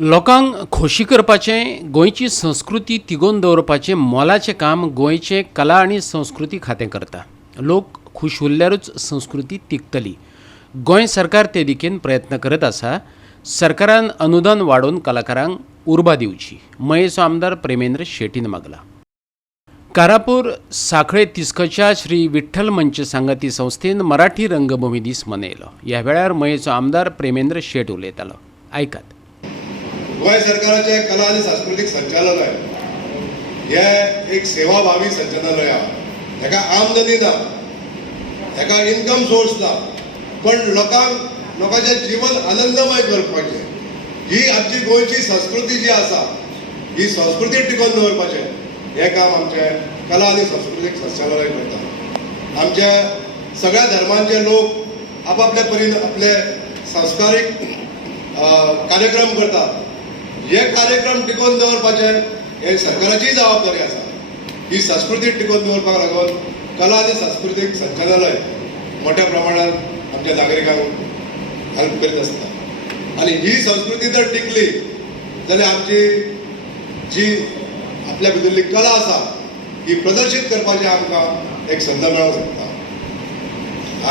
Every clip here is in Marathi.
लोकांक खोशी करपाचें, गोंयची संस्कृती तिगोवन दवरपाचें मोलाचें काम गोंयचे कला आनी संस्कृती खातें करता. लोक खूश उरल्यारूच संस्कृती तिगतली. गोंय सरकार ते दिकेन प्रयत्न करत आसा. सरकारान अनुदान वाडोवन कलाकारांक उर्बा दिवची. मयेचो आमदार प्रेमेंद्र शेटीन मागला. कारापूर सांखळे तिस्कच्या श्री विठ्ठल मंच सांगती संस्थेन मराठी रंगभूमी दीस मनयलो. ह्या वेळार मयेचो आमदार प्रेमेंद्र शेट उलयतालो. आयकात. गोंय सरकाराचे कला आणि सांस्कृतिक संचालनालय हे एक सेवाभावी संचालनालय आहा. हेका आमदनी ना, हेका इन्कम सोर्स ना, पण लोकांचे जीवन आनंदमय करपाचें, ही आमची गोंयची संस्कृती जी आसा ही संस्कृती टिकोवन दवरपाचें हे काम आमचे कला आणि सांस्कृतिक संचालनालय करता. आमचे सगळ्या धर्मांचे लोक आपापल्या परीन आपले सांस्कारीक कार्यक्रम करतात. हे कार्यक्रम टिकोवन दवरपाचे हे सरकाराची जबाबदारी आसा. ही संस्कृती टिकोवन दवरपाक लागून कला आनी सांस्कृतिक संचालनालय मोठ्या प्रमाणात आमच्या नागरिकांक हेल्प करीत आसता. आनी ही संस्कृती जर टिकली जाल्यार आमची जी आपल्या भितरली कला आसा ही प्रदर्शीत करपाचें आमकां एक संद मेळोंक शकता.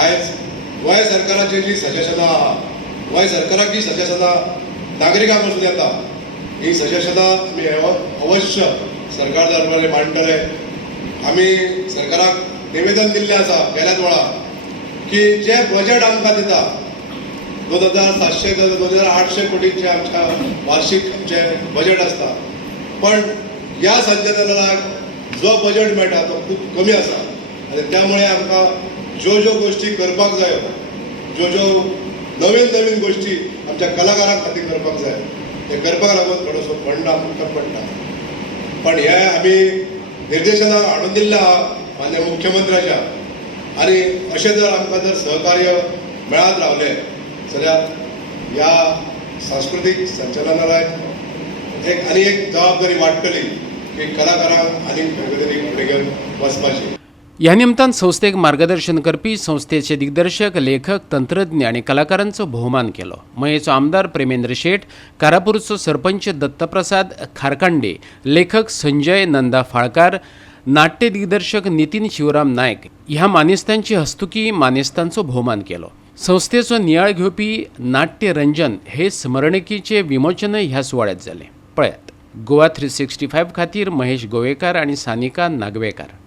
आयज गोंय सरकाराची जी सजेशनां आहा, गोंय सरकाराक जी सजेशनां नागरिकांक वचून येता, ही सजेशनां आमी अवश्य सरकार दरबारी मांडटले. आमी सरकाराक निवेदन दिल्लें आसा गेल्याच वेळार की जे बजेट आमकां दिता 2700 ते 2800 कोटींचे आमच्या वार्षिक आमचे बजेट आसता, पण ह्या संचालनालयाक जो बजेट मेळटा तो खूब कमी आसा. आनी त्यामुळे आमकां ज्यो गोश्टी करपाक जायो, ज्यो नवीन गोश्टी आमच्या कलाकारां खातीर करपाक जाय ते करपाक लागून थोडोसो फंड आमकां पडटा. पण हे आमी निर्देशनां हाडून दिल्लें आहा मान्य मुख्यमंत्र्याच्या. आनी अशें जर आमकां जर सहकार्य मेळत रावलें जाल्यार ह्या सांस्कृतीक संचालनालय आनी एक जबाबदारी वाडटली की कलाकारांक आनी फुडें घेवन वचपाची. ह्या निमतान संस्थेक मार्गदर्शन करपी संस्थेचे दिग्दर्शक, लेखक, तंत्रज्ञ आनी कलाकारांचो भोवमान केलो. मयेचो आमदार प्रेमेंद्र शेट, कारापूरचो सरपंच दत्तप्रसाद खारकांडे, लेखक संजय नंदा फाळकार, नाट्य दिग्दर्शक नितीन शिवराम नायक ह्या मानेस्तांची हस्तुकी मानेस्तांचो भोवमान केलो. संस्थेचो नियाळ घेवपी नाट्य रंजन हे स्मरणिकेचे विमोचनय ह्या सुवाळ्यात जालें. पळयात. गोवा 365 खातीर महेश गोवेकार आनी सानिका नागवेकार.